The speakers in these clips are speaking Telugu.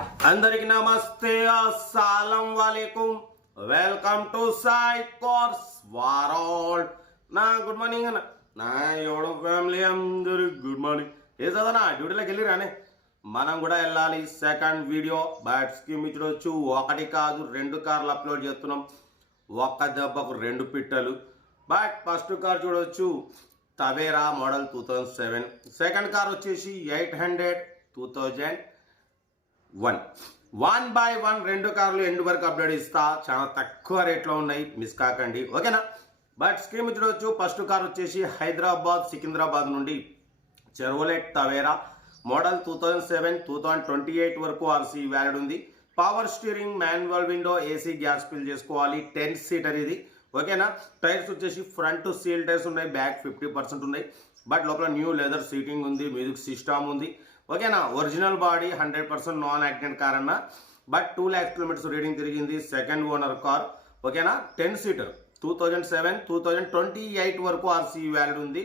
అందరికి నమస్తే, అస్సలం వాలేకుం. Welcome to Sai cars world. నా గుడ్ మార్నింగ్ అన్న, నా ఎవడో ఫ్యామిలీ అందరు గుడ్ మార్నింగ్. ఏ చదవనా డ్యూటీలోకి వెళ్ళి రానే, మనం కూడా వెళ్ళాలి. సెకండ్ వీడియో బట్ స్కీమ్ ఇచ్చవచ్చు. ఒకటి కాదు 2 కార్లు అప్లోడ్ చేస్తున్నాం, ఒక్క దెబ్బకు 2 పిట్టలు. బట్ ఫస్ట్ కార్ చూడవచ్చు, తవేరా మోడల్ 2007. సెకండ్ కార్ వచ్చేసి 800 2001. 1/1 2 కార్లు ఎండ్ వరకు అప్డేట్ ఇస్తా. చాలా తక్కువ రేట్లో ఉన్నాయి, మిస్ కాకండి, ఓకేనా. బట్ స్కీమ్ చూడవచ్చు. ఫస్ట్ కార్ వచ్చేసి హైదరాబాద్ సికింద్రాబాద్ నుండి చెర్వలెట్ తవేరా మోడల్ 2007 2028 వరకు ఆర్సీ వ్యాలిడ్ ఉంది. Power steering, manual window, AC, gas fill చేసుకోవాలి. 10 సీటర్ ఇది, ఓకేనా. టైర్స్ వచ్చేసి ఫ్రంట్ సీల్ టైర్స్ ఉన్నాయి, బ్యాక్ 50% ఉన్నాయి. బట్ లోపల న్యూ లెదర్ సీటింగ్ ఉంది, మ్యూజిక్ సిస్టమ్ ఉంది, ఓకేనా. Original body 100% non accident car అన్న. బట్ 2 lakhs కిలోమీటర్స్ రీడింగ్ తిరిగింది. సెకండ్ ఓనర్ కార్, ఓకేనా. 10 సీటర్ 2007 2028 వరకు ఆర్సీ వ్యాలిడ్ ఉంది.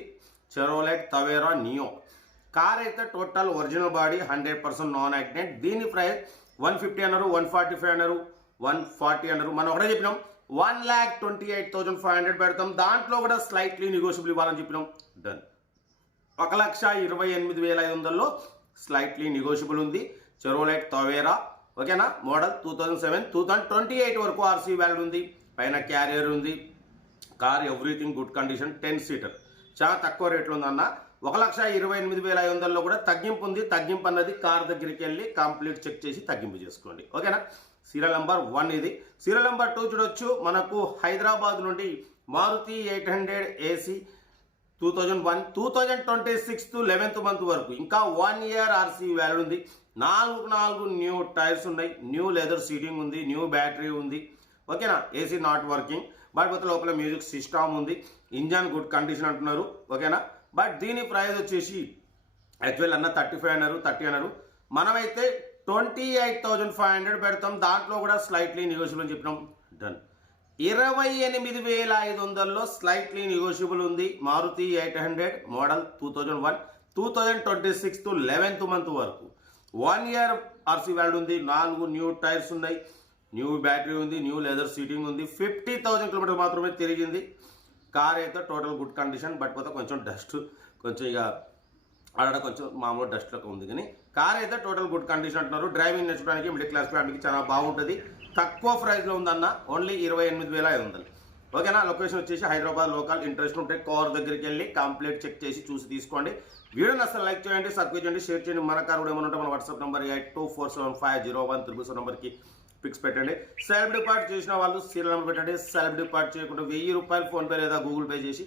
చెరోలెట్ తవేరా నియో కార్ అయితే total original body 100% non accident. దీని ప్రైస్ 150 అన్నారు, 145 అన్నారు, 140 అన్నారు. మనం ఒకటే చెప్పినాం 1,28,500 పెడతాం. దాంట్లో కూడా స్లైట్లీ నెగోషియబుల్ ఇవ్వాలని చెప్పినాం. డన్. 1,28,500లో స్లైట్లీ నెగోషియబుల్ ఉంది. చెరోలెట్ తవేరా, ఓకేనా. మోడల్ 2007 2028 వరకు ఆర్సీ వ్యాలిడ్ ఉంది. పైన క్యారియర్ ఉంది. Car everything good condition. 10 seater చాలా తక్కువ రేట్లో ఉందన్న. 1,28,500లో కూడా తగ్గింపు ఉంది. తగ్గింపు అన్నది కార్ దగ్గరికి వెళ్ళి కంప్లీట్ చెక్ చేసి తగ్గింపు చేసుకోండి, ఓకేనా. సీరియల్ నెంబర్ 1 ఇది. సీరియల్ నెంబర్ 2 చూడొచ్చు. మనకు హైదరాబాద్ నుండి మారుతి 800 ఏసీ 2001 2026 11th మంత్ వరకు ఇంకా 1 year ఆర్సీ వ్యాలిడ్ ఉంది. 4 న్యూ టైర్స్ ఉన్నాయి, న్యూ లెదర్ సీటింగ్ ఉంది, న్యూ బ్యాటరీ ఉంది, ఓకేనా. ఏసీ నాట్ వర్కింగ్, బట్ లోపల మ్యూజిక్ సిస్టమ్ ఉంది. ఇంజన్ గుడ్ కండిషన్ అంటున్నారు, ఓకేనా. బట్ దీని ప్రైస్ వచ్చేసి యాక్చువల్ అన్న 35 అన్నారు, 30 అన్నారు. మనమైతే 28,500 పెడతాం. దాంట్లో కూడా స్లైట్లీ నెగోషియబుల్ అని చెప్పినాం. డన్. 28,500లో స్లైట్లీ నెగోషియబుల్ ఉంది. మారుతి 800 మోడల్ 2001 2026 11th మంత్ వరకు 1 year ఆర్సీ వ్యాలిడ్ ఉంది. 4 న్యూ టైర్స్ ఉన్నాయి, న్యూ బ్యాటరీ ఉంది, న్యూ లెదర్ సీటింగ్ ఉంది. 50,000 కిలోమీటర్ మాత్రమే తిరిగింది. కార్ అయితే టోటల్ గుడ్ కండిషన్. బట్ కొంచెం డస్ట్, కొంచెం ఇక ఆడ కొంచెం మామూలు డస్ట్లోకి ఉంది. కానీ కార్ అయితే టోటల్ గుడ్ కండిషన్ అంటున్నారు. డ్రైవింగ్ నేర్చుకోవడానికి మిడిల్ క్లాస్ ఫ్యామిలీకి చాలా బాగుంటుంది. తక్కువ ప్రైస్లో ఉందన్న, ఓన్లీ 28,500, ఓకేనా. లొకేషన్ వచ్చేసి హైదరాబాద్ లోకల్. ఇంట్రెస్ట్ ఉంటే కార్ దగ్గరికి వెళ్ళి కంప్లీట్ చెక్ చేసి చూసి తీసుకోండి. వీడియోని అసలు లైక్ చేయండి, సబ్స్క్రైబ్ చేయండి, షేర్ చేయండి. మన కార్ కూడా ఏమైనా ఉంటే మన వాట్సాప్ నెంబర్ 8247501377 పిక్స్ పెట్టండి. సెల్ఫ్ డిపార్ట్ చేసిన వాళ్ళు సీరియల్ నెంబర్ పెట్టండి. సెల్ఫ్ డిపార్ట్ చేయకుండా 1000 రూపాయలు ఫోన్పే లేదా గూగుల్ పే చేసి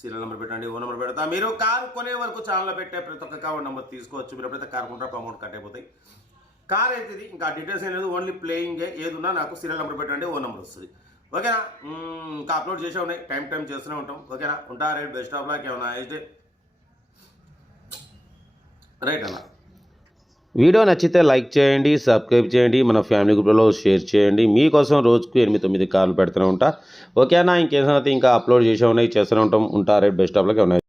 సీరియల్ నెంబర్ పెట్టండి. ఓ నెంబర్ పెడతా. మీరు కారు కొనే వరకు ఛానల్లో పెట్టే ప్రతి ఒక్క కార్ నెంబర్ తీసుకోవచ్చు. మీరు ఎప్పుడైతే కార్ కొంటారో అమౌంట్ కట్ అయిపోతాయి. కార్ అయితే ఇది, ఇంకా డీటెయిల్స్ ఏం లేదు, ఓన్లీ ప్లేయింగే. ఏది ఉన్నా నాకు సీరియల్ నెంబర్ పెట్టండి, ఓ నెంబర్ వస్తుంది, ఓకేనా. ఇంకా అప్లోడ్ చేసే ఉన్నాయి, టైం చేస్తూనే ఉంటాం, ఓకేనా. ఉంటా. రైట్. Best of luck. ఏమన్నా అయితే రైట్ అన్న. వీడియో నచ్చితే లైక్ చేయండి, సబ్స్క్రైబ్ చేయండి, మన ఫ్యామిలీ గ్రూప్లో షేర్ చేయండి. మీకోసం రోజుకు 8-9 కార్లు పెడుతూనే ఉంటా, ఓకేనా. ఇంకేమైనా ఇంకా అప్లోడ్ చేసే ఉన్నాయి, చేస్తూనే ఉంటాం. ఉంటా. రైట్. Best of luck. ఏమన్నా